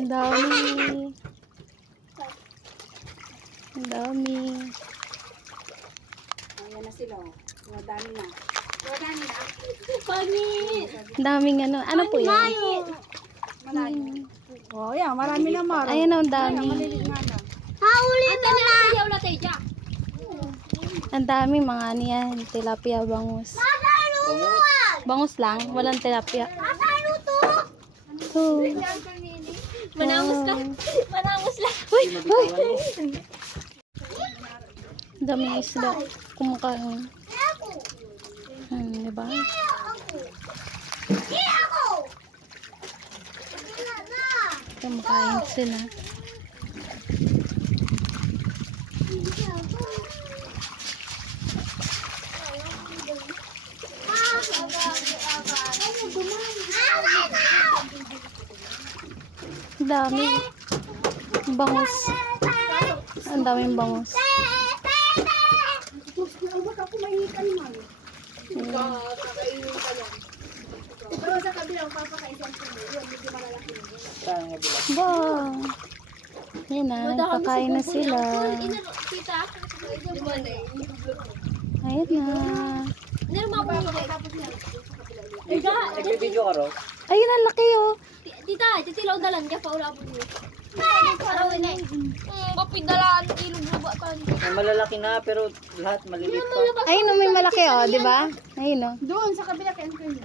Ang dami. Ang dami. Ayan na sila. oh. Mga dami na. Mga dami na. Ang daming ano. Ano po yan? Malayo. Oh, yan. Marami na maro. Ayan ang dami. Malilit nga lang. Ang dami mga ano yan. Tilapia, bangus. Bangus lang. Walang tilapia. Ito. Manamos lang. Manamos lang. Uy! Uy! Ang daming isda. Kumakain. Hmm, diba? Kumakain sila. Ang dami. Bangus. Ang daming bangus. Wow. Yan na, nagpakain na sila. Ayun na. Ayun, ang laki oh. Tita, titilaw dalan ka pa ula po niyo. Araw na eh. Kapidalaan ilog luba ka. May malalaki na, pero lahat maliliit pa. Ayun oh, may malaki oh, di ba? Ayun oh. Doon sa kabila kay Antonio.